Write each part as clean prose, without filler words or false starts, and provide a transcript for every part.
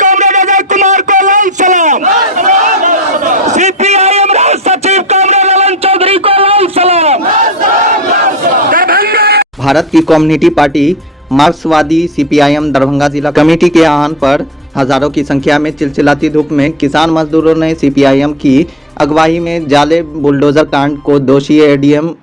Comrade Ajay Kumar को लाल सलाम। CPIM राष्ट्र सचिव कॉमरेड ललन चौधरी को लाल सलाम। भारत की कम्युनिटी पार्टी मार्क्सवादी सीपीआईएम दरभंगा जिला कमेटी के आह्वान पर हजारों की संख्या में चिलचिलाती धूप में किसान मजदूरों ने सीपीआईएम की अगुवाई में जाले बुलडोजर कांड को दोषी एडीएम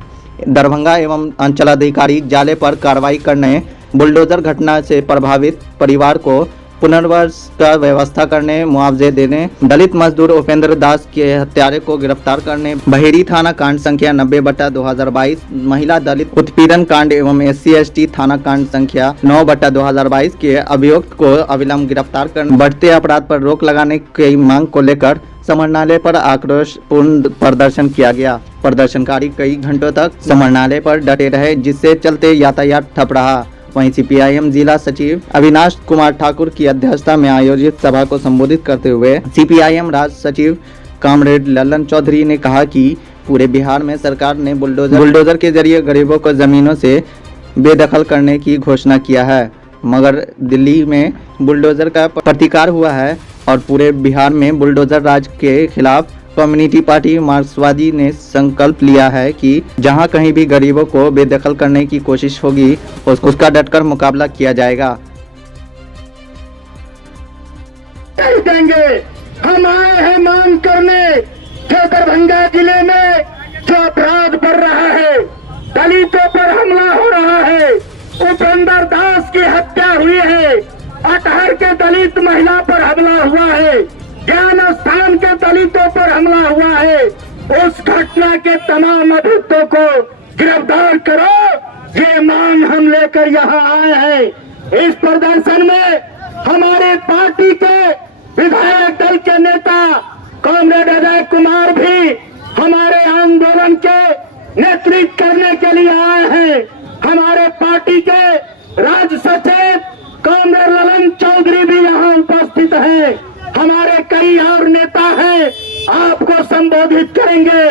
दरभंगा एवं अंचलाधिकारी जाले पर कार्रवाई करने, बुलडोजर घटना से प्रभावित परिवार को पुनर्वास का व्यवस्था करने, मुआवजे देने, दलित मजदूर उपेंद्र दास के हत्यारे को गिरफ्तार करने, बहेरी थाना कांड संख्या 90/2022, महिला दलित उत्पीड़न कांड एवं SC/ST थाना कांड संख्या 9/2022 के अभियुक्त को अविलंब गिरफ्तार करने, बढ़ते अपराध पर रोक लगाने की मांग को लेकर समाहरणालय पर आक्रोशपूर्ण प्रदर्शन किया गया। प्रदर्शनकारी कई घंटों तक समाहरणालय पर डटे रहे, जिससे चलते यातायात ठप रहा। वहीं सीपीआईएम जिला सचिव अविनाश कुमार ठाकुर की अध्यक्षता में आयोजित सभा को संबोधित करते हुए सीपीआईएम राज्य सचिव कॉमरेड ललन चौधरी ने कहा कि पूरे बिहार में सरकार ने बुलडोजर के जरिए गरीबों को जमीनों से बेदखल करने की घोषणा किया है, मगर दिल्ली में बुलडोजर का प्रतिकार हुआ है और पूरे बिहार में बुलडोजर राज के खिलाफ कम्युनिटी पार्टी मार्क्सवादी ने संकल्प लिया है कि जहां कहीं भी गरीबों को बेदखल करने की कोशिश होगी उसका डटकर मुकाबला किया जाएगा। देंगे। हम आए हैं मांग करने कि दरभंगा जिले में जो अपराध बढ़ रहा है, दलितों पर हमला हो रहा है, उपेंद्र दास की हत्या हुई है, अटहर के दलित महिला पर हमला हुआ है, ज्ञान स्थान के दलितों पर हमला हुआ है, उस घटना के तमाम अभियुक्तों को गिरफ्तार करो, ये मांग हम लेकर यहाँ आए हैं। इस प्रदर्शन में हमारे पार्टी के विधायक दल के नेता कॉमरेड अजय कुमार भी हमारे आंदोलन के नेतृत्व करने के लिए आए हैं। हमारे पार्टी के राज्य सचिव कॉमरेड ललन चौधरी भी यहाँ उपस्थित है। हमारे कई और नेता हैं, आपको संबोधित करेंगे,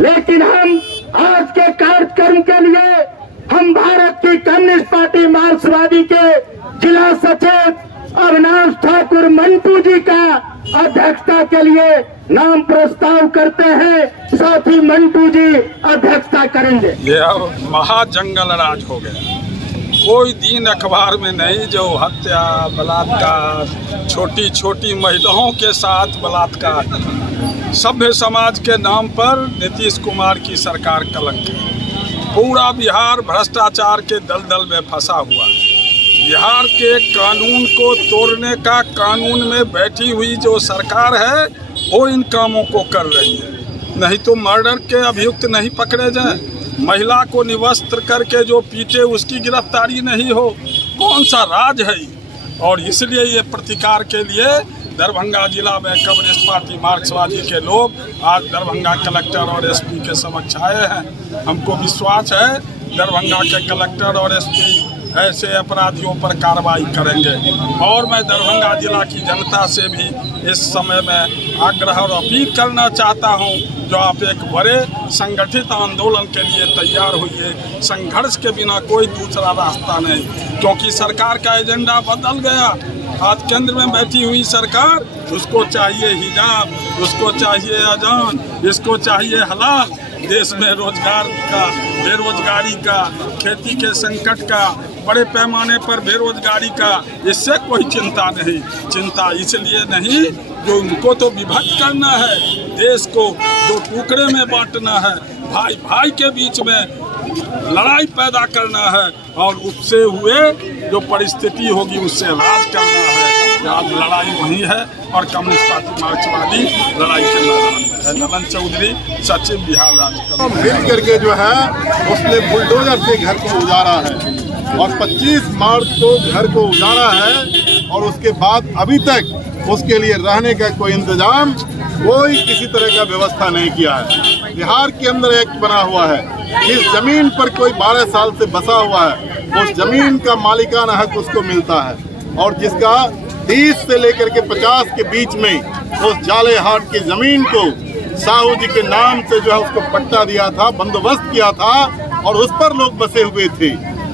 लेकिन हम आज के कार्यक्रम के लिए हम भारत की कम्युनिस्ट पार्टी मार्क्सवादी के जिला सचिव अविनाश ठाकुर मंटू जी का अध्यक्षता के लिए नाम प्रस्ताव करते हैं। साथ ही मंटू जी अध्यक्षता करेंगे। ये अब महाजंगल राज हो गया। कोई दिन अखबार में नहीं जो हत्या, बलात्कार, छोटी छोटी महिलाओं के साथ बलात्कार, सभ्य समाज के नाम पर नीतीश कुमार की सरकार कलंक है। पूरा बिहार भ्रष्टाचार के दलदल में फंसा हुआ है। बिहार के कानून को तोड़ने का कानून में बैठी हुई जो सरकार है वो इन कामों को कर रही है। नहीं तो मर्डर के अभियुक्त नहीं पकड़े जाए, महिला को निवस्त्र करके जो पीटे उसकी गिरफ्तारी नहीं हो, कौन सा राज है? और इसलिए ये प्रतिकार के लिए दरभंगा जिला में कम्युनिस्ट पार्टी मार्क्सवादी के लोग आज दरभंगा कलेक्टर और एसपी के समक्ष आए हैं। हमको विश्वास है दरभंगा के कलेक्टर और एसपी ऐसे अपराधियों पर कार्रवाई करेंगे। और मैं दरभंगा जिला की जनता से भी इस समय में आग्रह और अपील करना चाहता हूं, जो आप एक बड़े संगठित आंदोलन के लिए तैयार होइए। संघर्ष के बिना कोई दूसरा रास्ता नहीं, क्योंकि सरकार का एजेंडा बदल गया। आज केंद्र में बैठी हुई सरकार, उसको चाहिए हिजाब, उसको चाहिए अजान, इसको चाहिए हलाल। देश में रोजगार का, बेरोजगारी का, खेती के संकट का, बड़े पैमाने पर बेरोजगारी का, इससे कोई चिंता नहीं। चिंता इसलिए नहीं जो उनको तो विभक्त करना है, देश को दो टुकड़े में बांटना है, भाई भाई के बीच में लड़ाई पैदा करना है और उससे हुए जो परिस्थिति होगी उससे राज करना है। आज लड़ाई वही है और कम्युनिस्ट पार्टी मार्क्सवादी लड़ाई के मैदान में है। ललन चौधरी सचिव बिहार राज्य मिल करके जो है उसने बुलडोजर से घर को उजाड़ा है और 25 मार्च को घर को उजाड़ा है और उसके बाद अभी तक उसके लिए रहने का कोई इंतजाम, कोई किसी तरह का व्यवस्था नहीं किया है। बिहार के अंदर एक्ट बना हुआ है, जिस जमीन पर कोई 12 साल से बसा हुआ है उस जमीन का मालिकाना हक उसको मिलता है, और जिसका 30 से लेकर के 50 के बीच में उस जाले हाट की जमीन को साहू जी के नाम से जो है उसको पट्टा दिया था, बंदोबस्त किया था और उस पर लोग बसे हुए थे,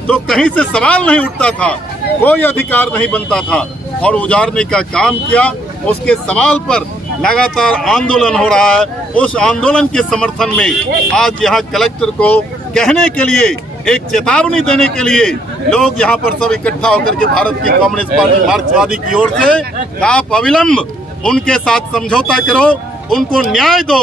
तो कहीं से सवाल नहीं उठता था, कोई अधिकार नहीं बनता था। और उजारने का काम किया, उसके सवाल पर लगातार आंदोलन हो रहा है। उस आंदोलन के समर्थन में आज यहाँ कलेक्टर को कहने के लिए, एक चेतावनी देने के लिए लोग यहाँ पर सब इकट्ठा होकर के भारत की कम्युनिस्ट पार्टी मार्क्सवादी की ओर से आप अविलंब उनके साथ समझौता करो, उनको न्याय दो,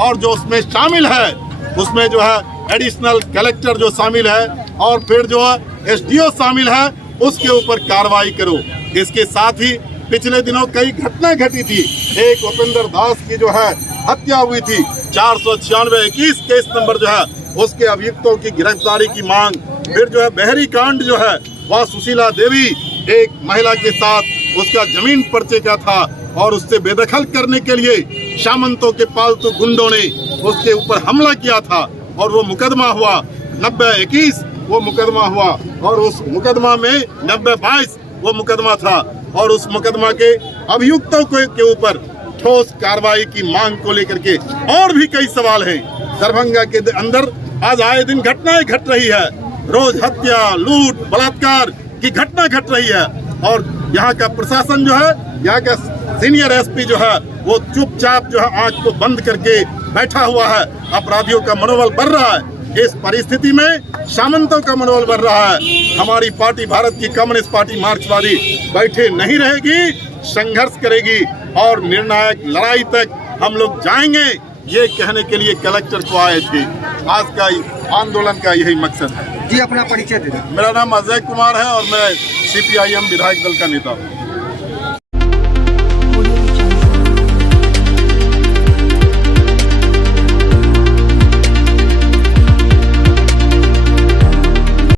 और जो उसमें शामिल है उसमें जो है एडिशनल कलेक्टर जो शामिल है और फिर जो है एसडीओ शामिल है, उसके ऊपर कार्रवाई करो। इसके साथ ही पिछले दिनों कई घटना घटी थी। एक उपेंद्र दास की जो है हत्या हुई थी, 496-21 केस नंबर जो है उसके अभियुक्तों की गिरफ्तारी की मांग। फिर जो है बहरी कांड जो है वह सुशीला देवी एक महिला के साथ उसका जमीन पर्चे का था और उससे बेदखल करने के लिए सामंतों के पालतू गुंडों ने उसके ऊपर हमला किया था और वो मुकदमा हुआ 90-21 वो मुकदमा हुआ और उस मुकदमा में 90-22 वो मुकदमा था और उस मुकदमा के अभियुक्तों के ऊपर ठोस कार्रवाई की मांग को लेकर के और भी कई सवाल हैं। दरभंगा के अंदर आज आए दिन घटनाएं घट रही है, रोज हत्या, लूट, बलात्कार की घटना घट रही है और यहाँ का प्रशासन जो है, यहाँ का सीनियर एसपी जो है वो चुपचाप जो है आंख को बंद करके बैठा हुआ है। अपराधियों का मनोबल बढ़ रहा है। इस परिस्थिति में सामंतों का मनोबल बढ़ रहा है। हमारी पार्टी भारत की कम्युनिस्ट पार्टी मार्क्सवादी बैठे नहीं रहेगी, संघर्ष करेगी और निर्णायक लड़ाई तक हम लोग जाएंगे, ये कहने के लिए कलेक्टर को आए थे। आज का आंदोलन का यही मकसद है। जी, अपना परिचय दे दें। मेरा नाम अजय कुमार है और मैं CPIM विधायक दल का नेता हूँ।